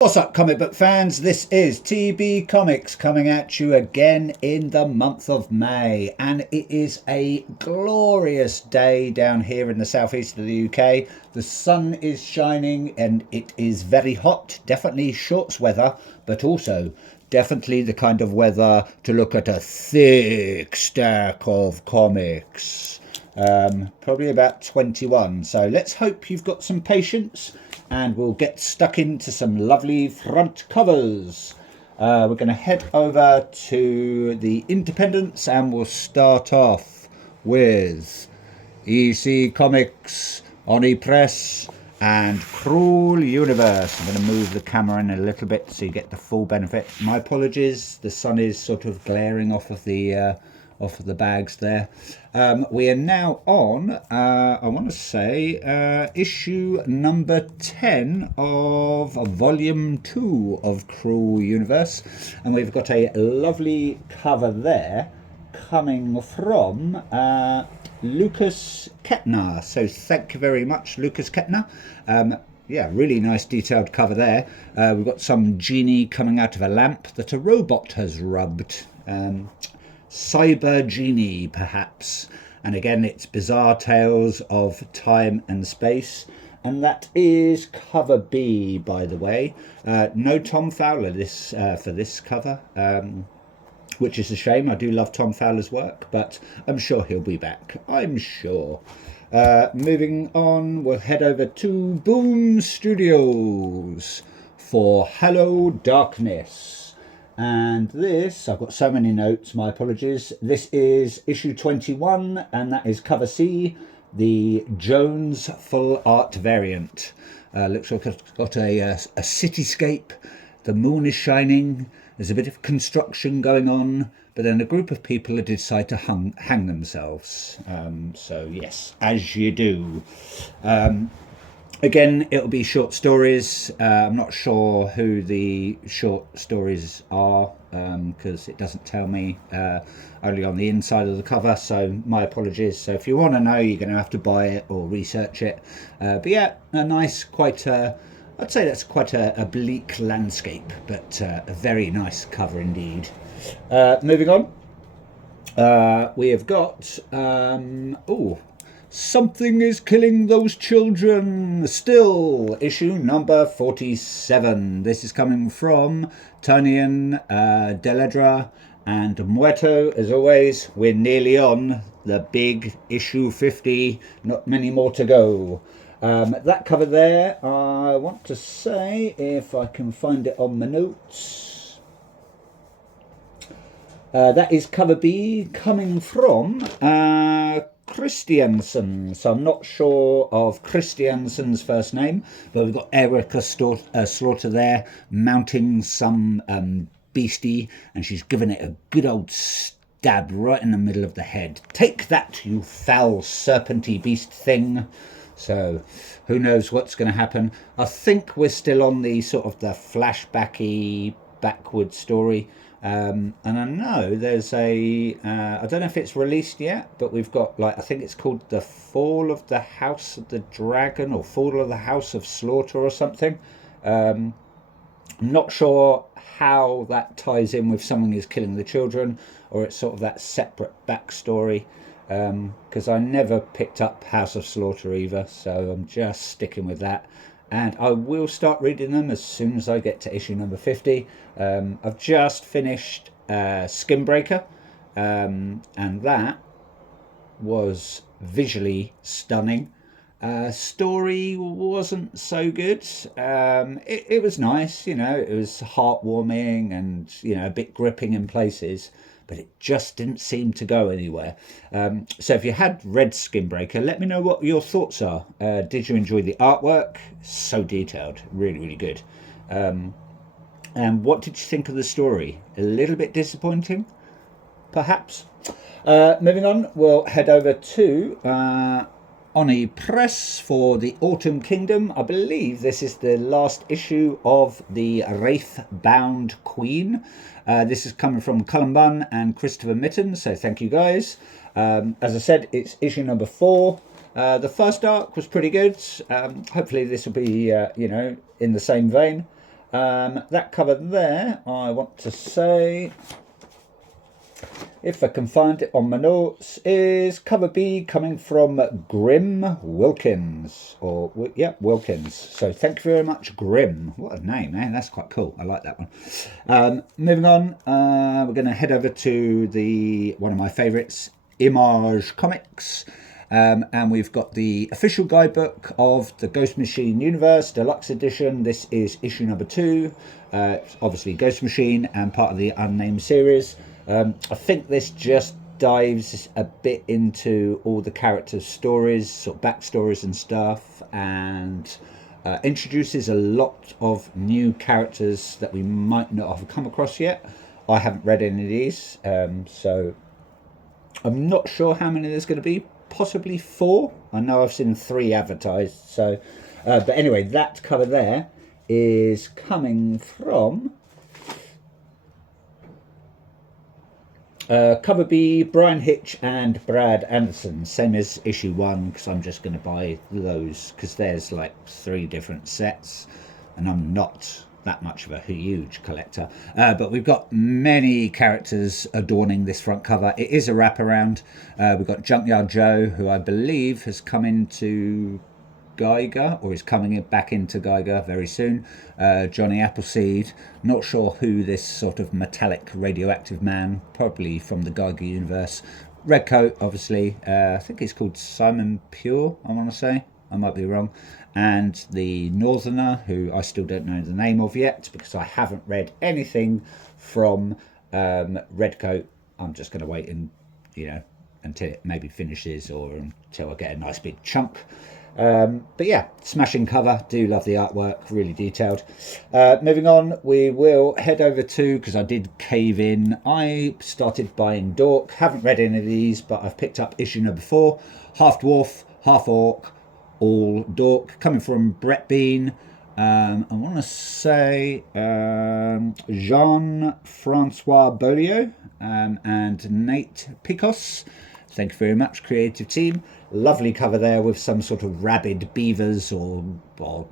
What's up, comic book fans? This is TB Comics coming at you again in the month of May, and it is a glorious day down here in the southeast of the UK. The sun is shining and it is very hot, definitely shorts weather, but also definitely the kind of weather to look at a thick stack of comics. Probably about 21. So let's hope you've got some patience and we'll get stuck into some lovely front covers. We're going to head over to the Independents and we'll start off with EC Comics, Oni Press, and Cruel Universe. I'm going to move the camera in a little bit so you get the full benefit. My apologies, the sun is sort of glaring off of the bags there. We are now on, I want to say, issue number 10 of volume 2 of Cruel Universe. And we've got a lovely cover there coming from Lucas Kettner. So thank you very much, Lucas Kettner. Yeah, really nice detailed cover there. We've got some genie coming out of a lamp that a robot has rubbed. Cyber Genie, perhaps. And again, it's Bizarre Tales of Time and Space. And that is cover B, by the way. No Tom Fowler for this cover, which is a shame. I do love Tom Fowler's work, but I'm sure he'll be back. I'm sure. Moving on, we'll head over to Boom Studios for Hello Darkness. And this, I've got so many notes, my apologies. This is issue 21, and that is cover C, the Jones full art variant. Looks like it's got a cityscape. The moon is shining. There's a bit of construction going on, but then a group of people decide to hang themselves. So yes, as you do. Again, it'll be short stories. I'm not sure who the short stories are because it doesn't tell me only on the inside of the cover, so my apologies. So if you want to know, you're going to have to buy it or research it. But yeah, a nice, I'd say that's quite a bleak landscape, but a very nice cover indeed. Moving on, we have got... Something is killing those children. Still, issue number 47. This is coming from Tonian Deledra and Muerto. As always, we're nearly on the big issue 50. Not many more to go. That cover there, I want to say, if I can find it on my notes. That is cover B, coming from Christiansen. So I'm not sure of Christiansen's first name, but we've got Erica Slaughter there mounting some beastie, and she's given it a good old stab right in the middle of the head. Take that, you foul serpenty beast thing. So who knows what's going to happen. I think we're still on the sort of the flashbacky backward story. And I know there's I don't know if it's released yet, but we've got, I think it's called The Fall of the House of the Dragon or Fall of the House of Slaughter or something. I'm not sure how that ties in with someone who's killing the children, or it's sort of that separate backstory, because I never picked up House of Slaughter either, so I'm just sticking with that. And I will start reading them as soon as I get to issue number 50. I've just finished Skinbreaker, and that was visually stunning. Story wasn't so good. It was nice, it was heartwarming and, a bit gripping in places, but it just didn't seem to go anywhere. So if you had read Skinbreaker, let me know what your thoughts are. Did you enjoy the artwork? So detailed, really, really good. And what did you think of the story? A little bit disappointing, perhaps? Moving on, we'll head over to Oni Press for the Autumn Kingdom. I believe this is the last issue of the Wraith-bound Queen. This is coming from Cullen Bunn and Christopher Mitten, so thank you guys. As I said, it's issue number 4. The first arc was pretty good. Hopefully this will be, in the same vein. That cover there, I want to say, if I can find it on my notes, is cover B, coming from Grim Wilkins. Wilkins. So thank you very much, Grim. What a name, eh? That's quite cool. I like that one. Moving on, we're going to head over to one of my favourites, Image Comics. And we've got the official guidebook of the Ghost Machine Universe Deluxe Edition. This is issue number 2. Obviously Ghost Machine and part of the Unnamed series. I think this just dives a bit into all the characters' stories, sort of backstories and stuff, and introduces a lot of new characters that we might not have come across yet. I haven't read any of these, so I'm not sure how many there's going to be. Possibly 4. I know I've seen 3 advertised. So, but anyway, that cover there is coming from cover B, Brian Hitch and Brad Anderson. Same as issue 1, because I'm just going to buy those because there's like 3 different sets, and I'm not that much of a huge collector, but we've got many characters adorning this front cover. It is a wraparound. We've got Junkyard Joe, who I believe has come into Geiger, or is coming back into Geiger very soon. Johnny Appleseed, not sure who this sort of metallic radioactive man, probably from the Geiger universe. Redcoat, obviously, I think he's called Simon Pure, I want to say. I might be wrong. And the Northerner, who I still don't know the name of yet because I haven't read anything from Redcoat. I'm just going to wait until it maybe finishes, or until I get a nice big chunk. But yeah, smashing cover. Do love the artwork, really detailed. Moving on, we will head over to, because I did cave in, I started buying Dork. Haven't read any of these, but I've picked up issue number 4. Half Dwarf, Half Orc, all Dork, coming from Brett Bean. I want to say Jean-Francois Beaulieu and Nate Picos. Thank you very much, creative team. Lovely cover there with some sort of rabid beavers, or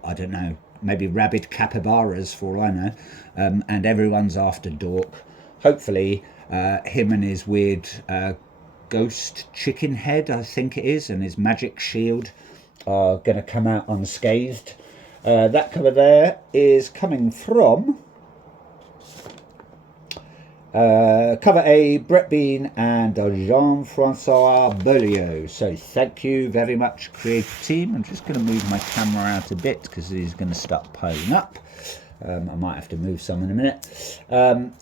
I don't know, maybe rabid capybaras for all I know. And everyone's after Dork. Hopefully him and his weird ghost chicken head, I think it is, and his magic shield are going to come out unscathed. That cover there is coming from cover A, Brett Bean and Jean-Francois Beaulieu. So thank you very much, creative team. I'm just going to move my camera out a bit because he's going to start piling up. I might have to move some in a minute.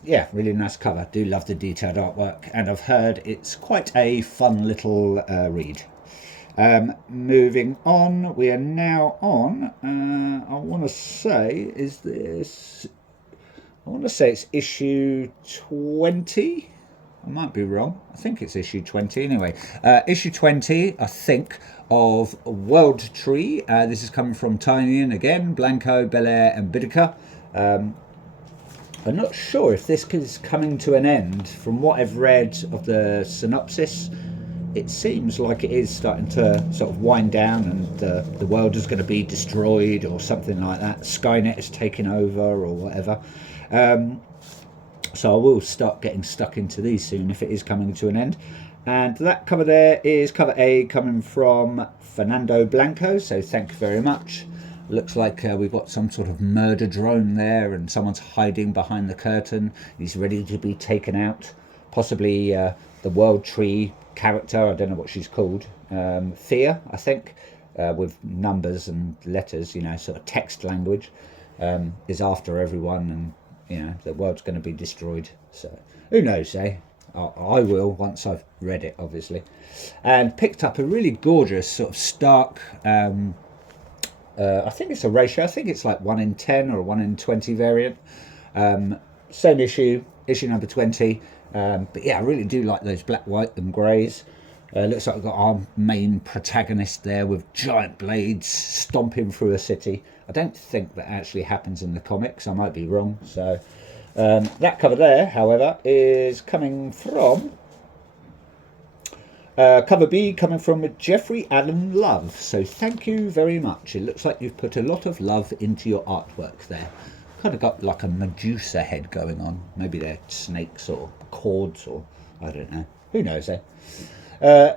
Yeah, really nice cover. Do love the detailed artwork, and I've heard it's quite a fun little read. Moving on, we are now on, I want to say it's issue 20. I might be wrong. I think it's issue 20 anyway. Issue 20, I think, of World Tree. This is coming from Tynion again, Blanco, Belair and Bidica. I'm not sure if this is coming to an end. From what I've read of the synopsis, it seems like it is starting to sort of wind down, and the world is going to be destroyed or something like that. Skynet is taking over or whatever. So I will start getting stuck into these soon if it is coming to an end. And that cover there is cover A, coming from Fernando Blanco. So thank you very much. Looks like we've got some sort of murder drone there, and someone's hiding behind the curtain. He's ready to be taken out. Possibly the World Tree character, I don't know what she's called, Thea, I think, with numbers and letters, sort of text language, is after everyone, and the world's going to be destroyed. So who knows, eh? I will once I've read it, obviously. And picked up a really gorgeous sort of stark, I think it's a ratio, I think it's like 1 in 10 or a 1 in 20 variant. Same issue number 20. But yeah, I really do like those black, white and greys. Looks like we've got our main protagonist there with giant blades stomping through a city. I don't think that actually happens in the comics. I might be wrong. So that cover there, however, is coming from cover B, coming from Jeffrey Allen Love. So thank you very much. It looks like you've put a lot of love into your artwork there. kind of got like a Medusa head going on. Maybe they're snakes or cords, or I don't know. Who knows, eh?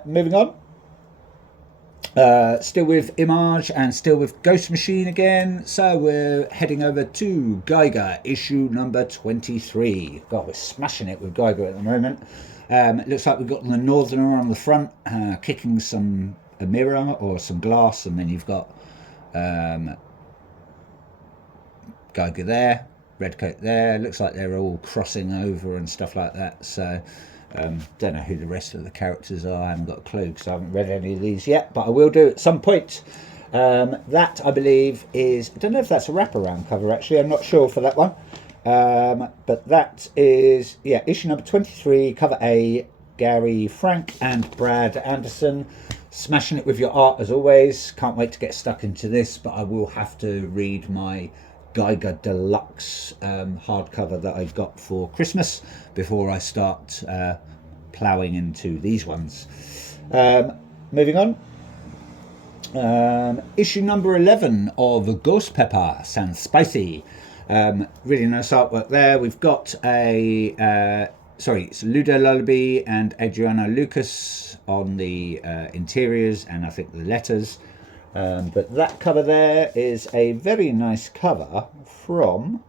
Moving on. Still with Image and still with Ghost Machine again. So we're heading over to Geiger, issue number 23. God, we're smashing it with Geiger at the moment. It looks like we've got the Northerner on the front, kicking a mirror or some glass, and then you've got Geiger there, Redcoat there. Looks like they're all crossing over and stuff like that. So don't know who the rest of the characters are. I haven't got a clue because I haven't read any of these yet, but I will do at some point. That, I believe, is... I don't know if that's a wraparound cover, actually. I'm not sure for that one. But that is, yeah, issue number 23, cover A, Gary Frank and Brad Anderson. Smashing it with your art, as always. Can't wait to get stuck into this, but I will have to read my Geiger Deluxe hardcover that I got for Christmas before I start ploughing into these ones. Moving on. Issue number 11 of Ghost Pepper Sounds Spicy. Really nice artwork there. We've got it's Ludo Lullaby and Adriano Lucas on the interiors and I think the letters. But that cover there is a very nice cover from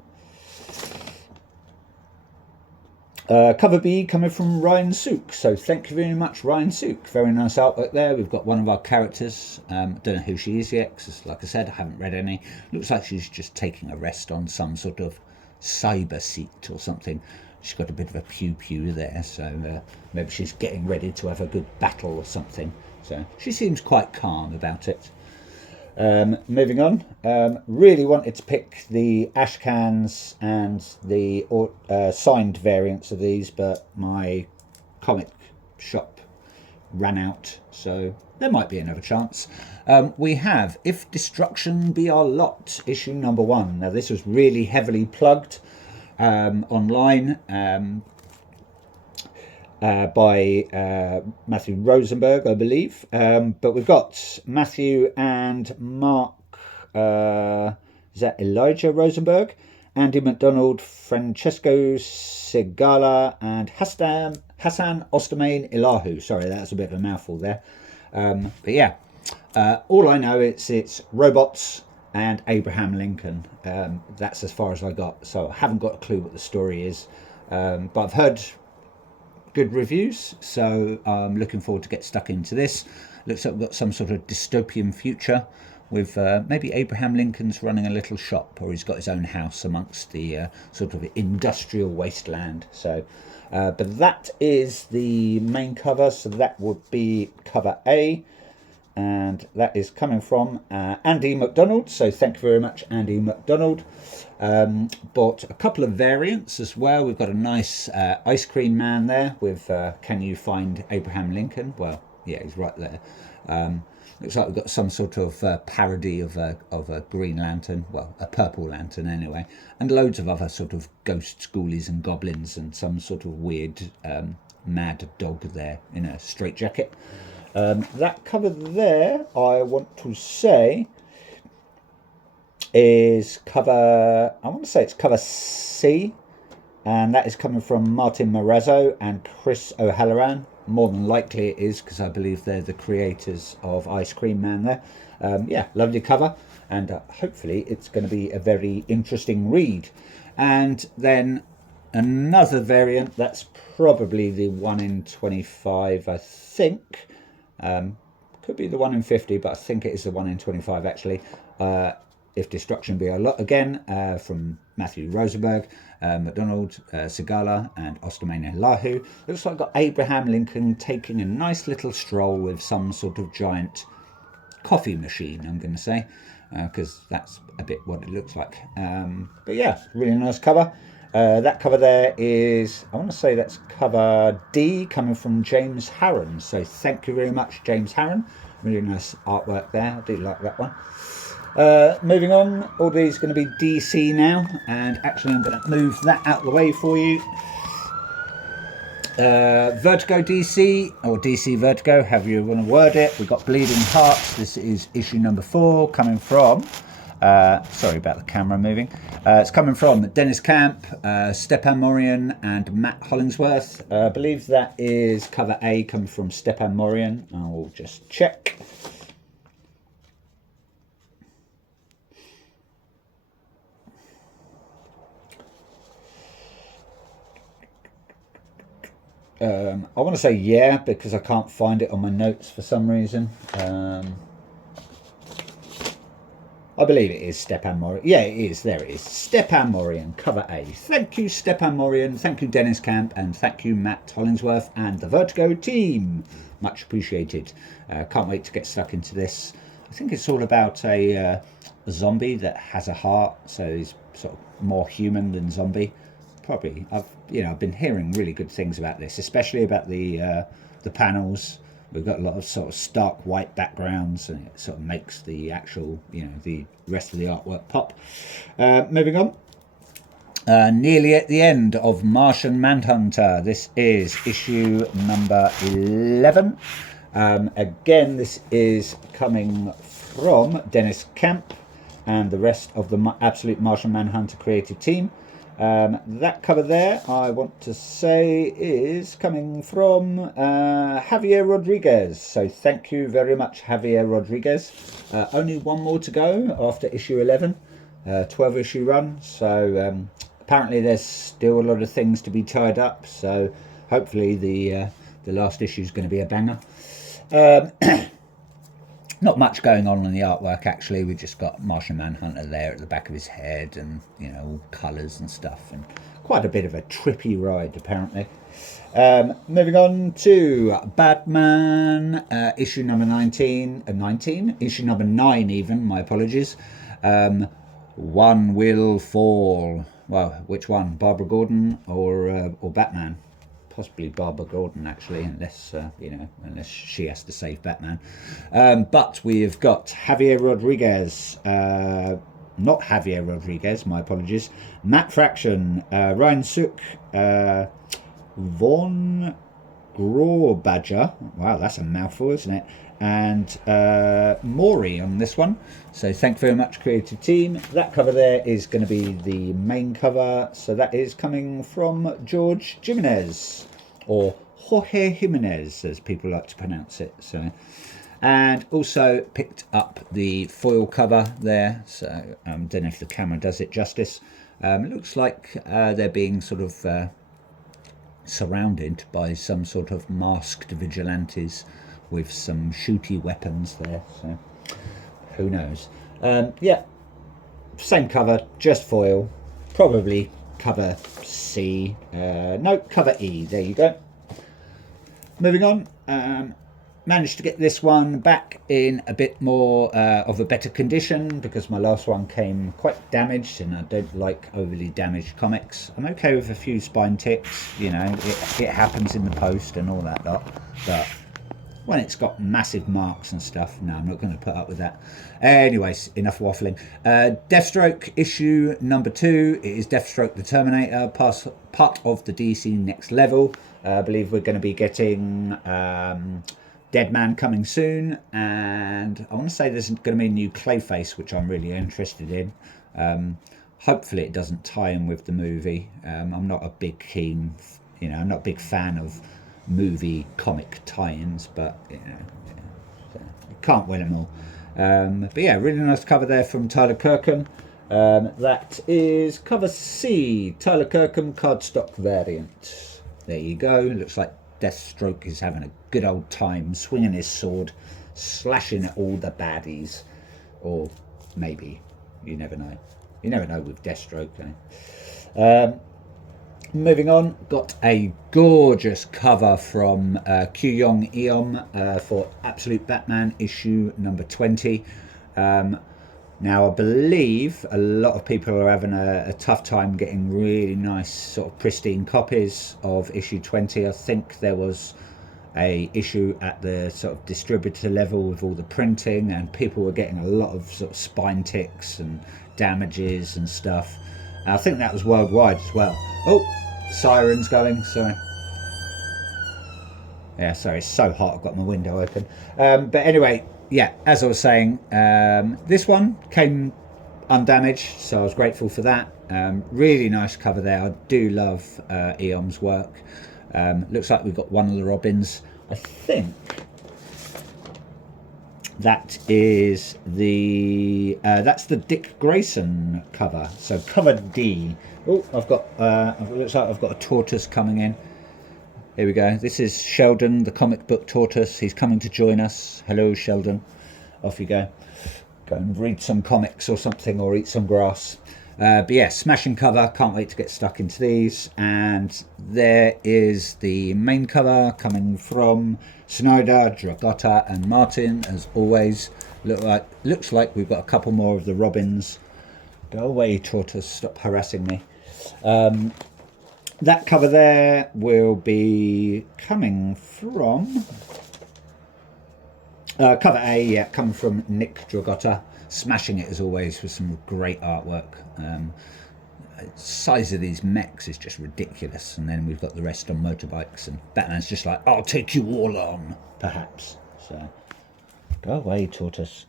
cover B, coming from Ryan Sook. So thank you very much, Ryan Sook. Very nice artwork there. We've got one of our characters. Don't know who she is yet, because like I said, I haven't read any. Looks like she's just taking a rest on some sort of cyber seat or something. She's got a bit of a pew there, so maybe she's getting ready to have a good battle or something. So she seems quite calm about it. Moving on, really wanted to pick the Ashcans and the signed variants of these, but my comic shop ran out, so there might be another chance. We have If Destruction Be Our Lot, issue number 1. Now this was really heavily plugged online by Matthew Rosenberg, I believe. But we've got Matthew and Mark, is that Elijah Rosenberg? Andy McDonald, Francesco Segala, and Hassan Ostermain Ilahu. Sorry, that's a bit of a mouthful there. But yeah, all I know is it's robots and Abraham Lincoln. That's as far as I got, so I haven't got a clue what the story is. But I've heard good reviews, so I'm looking forward to get stuck into this. Looks like we've got some sort of dystopian future with maybe Abraham Lincoln's running a little shop, or he's got his own house amongst the sort of industrial wasteland. So but that is the main cover, so that would be cover A, and that is coming from Andy McDonald, so thank you very much, Andy McDonald. Bought a couple of variants as well. We've got a nice ice cream man there with Can You Find Abraham Lincoln? Well, yeah, he's right there. Looks like we've got some sort of parody of a Green Lantern, well, a Purple Lantern anyway, and loads of other sort of ghost schoolies and goblins and some sort of weird mad dog there in a straitjacket. That cover there, I want to say, is cover, I want to say it's cover C, and that is coming from Martin Morazzo and Chris O'Halloran. More than likely it is, because I believe they're the creators of Ice Cream Man there. Yeah, lovely cover, and hopefully it's going to be a very interesting read. And then another variant, that's probably the 1 in 25, I think. Could be the 1 in 50, but I think it is the 1 in 25 actually. If Destruction Be Our Lot again, from Matthew Rosenberg, McDonald, Segala, and Ostermain Ilahu. Looks like I've got Abraham Lincoln taking a nice little stroll with some sort of giant coffee machine, I'm going to say, because that's a bit what it looks like. But yeah, really nice cover. That cover there is, I want to say that's cover D, coming from James Harron. So thank you very much, James Harron. Really nice artwork there. I do like that one. Moving on, all these are going to be DC now, and actually I'm going to move that out of the way for you. Vertigo DC, or DC Vertigo, however you want to word it. We've got Bleeding Hearts. This is issue number 4, coming from Sorry about the camera moving. It's coming from Dennis Camp, Stepan Morian and Matt Hollingsworth. I believe that is cover A, coming from Stepan Morian. I'll just check. I want to say yeah, because I can't find it on my notes for some reason. I believe it is Stepan Morian. Yeah, it is. There it is. Stepan Morian, cover A. Thank you, Stepan Morian. Thank you, Dennis Camp. And thank you, Matt Hollingsworth and the Vertigo team. Much appreciated. Can't wait to get stuck into this. I think it's all about a zombie that has a heart, so he's sort of more human than zombie. Probably. I've been hearing really good things about this, especially about the panels. We've got a lot of sort of stark white backgrounds, and it sort of makes the actual, the rest of the artwork pop. Moving on. Nearly at the end of Martian Manhunter. This is issue number 11. Again, this is coming from Dennis Camp and the rest of the Absolute Martian Manhunter creative team. That cover there, I want to say, is coming from Javier Rodriguez. So thank you very much, Javier Rodriguez. Only one more to go after issue 11, 12 issue run. So apparently there's still a lot of things to be tied up. So hopefully the last issue is going to be a banger. Not much going on in the artwork, actually. We've just got Martian Manhunter there at the back of his head, and all colours and stuff, and quite a bit of a trippy ride apparently. Moving on to Batman, issue number 19, issue number 9 even, my apologies. One Will Fall. Well, which one, Barbara Gordon or Batman? Possibly Barbara Gordon, actually, unless she has to save Batman. But we've got Javier Rodriguez, not Javier Rodriguez, my apologies. Matt Fraction, Ryan Sook, Von Grawbadger. Wow, that's a mouthful, isn't it? And Maury on this one. So thank you very much, creative team. That cover there is going to be the main cover. So that is coming from George Jimenez, or Jorge Jimenez, as people like to pronounce it. So, and also picked up the foil cover there. So I don't know if the camera does it justice. It looks like they're being sort of surrounded by some sort of masked vigilantes with some shooty weapons there, so who knows. Yeah, same cover, just foil, probably cover C, no, cover E, there you go. Moving on, managed to get this one back in a bit more of a better condition, because my last one came quite damaged, and I don't like overly damaged comics. I'm okay with a few spine ticks, it happens in the post and all that lot, but when it's got massive marks and stuff, no, I'm not going to put up with that. Anyways, enough waffling. Deathstroke issue number 2. It is Deathstroke the Terminator, part of the DC Next Level. I believe we're going to be getting Deadman coming soon, and I want to say there's going to be a new Clayface, which I'm really interested in. Hopefully it doesn't tie in with the movie. I'm not a big I'm not a big fan of movie comic tie-ins, but you can't win them all. But yeah, really nice cover there from Tyler Kirkham. That is cover C, Tyler Kirkham cardstock variant. There you go. Looks like Deathstroke is having a good old time swinging his sword, slashing at all the baddies, or maybe, you never know with Deathstroke. Moving on, got a gorgeous cover from Kyung Eom for Absolute Batman issue number 20. Now, I believe a lot of people are having a tough time getting really nice sort of pristine copies of issue 20. I think there was a issue at the sort of distributor level with all the printing, and people were getting a lot of sort of spine ticks and damages and stuff. And I think that was worldwide as well. Oh, sirens going, sorry. Yeah, sorry, it's so hot, I've got my window open. But anyway, yeah, as I was saying, this one came undamaged, so I was grateful for that. Really nice cover there. I do love Eom's work. Looks like we've got one of the Robins. I think that is the that's the Dick Grayson cover. So cover D. Oh, I've got it looks like I've got a tortoise coming in. Here we go. This is Sheldon, the comic book tortoise. He's coming to join us. Hello, Sheldon. Off you go. Go and read some comics or something, or eat some grass. But yeah, smashing cover. Can't wait to get stuck into these. And there is the main cover coming from Snyder, Dragotta and Martin, as always. Looks like we've got a couple more of the Robins. Go away, tortoise. Stop harassing me. That cover there will be coming from cover A, yeah, coming from Nick Dragotta, smashing it as always with some great artwork. Size of these mechs is just ridiculous, and then we've got the rest on motorbikes, and Batman's just like, I'll take you all on, perhaps. So go away, tortoise.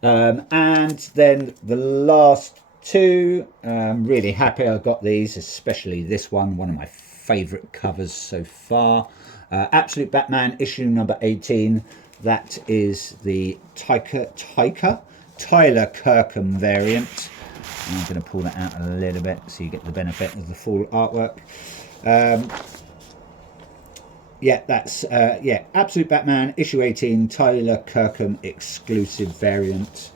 And then the last two, really happy I got these, especially this one of my favourite covers so far. Absolute Batman issue number 18. That is the Tyler Kirkham variant. I'm going to pull that out a little bit so you get the benefit of the full artwork. Yeah, that's Absolute Batman issue 18, Tyler Kirkham exclusive variant.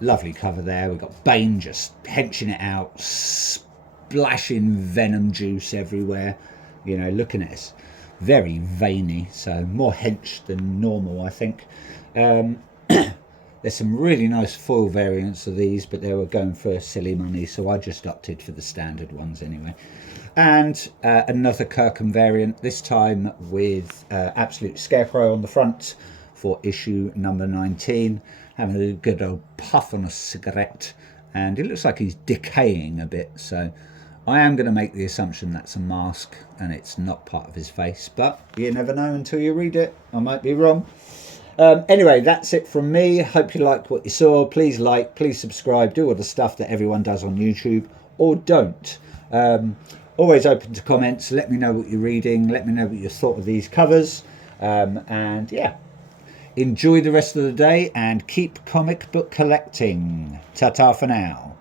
Lovely cover there. We've got Bane just henching it out, splashing venom juice everywhere. You know, looking at us, very veiny, so more hench than normal, I think. There's some really nice foil variants of these, but they were going for silly money, so I just opted for the standard ones anyway. And another Kirkham variant, this time with Absolute Scarecrow on the front for issue number 19. Having a good old puff on a cigarette, and it looks like he's decaying a bit, so I am going to make the assumption that's a mask and it's not part of his face, but you never know until you read it. I might be wrong. Anyway, that's it from me. Hope you liked what you saw. Please like, please subscribe, do all the stuff that everyone does on YouTube, or don't. Always open to comments. Let me know what you're reading. Let me know what you thought of these covers. And yeah, enjoy the rest of the day and keep comic book collecting. Ta-ta for now.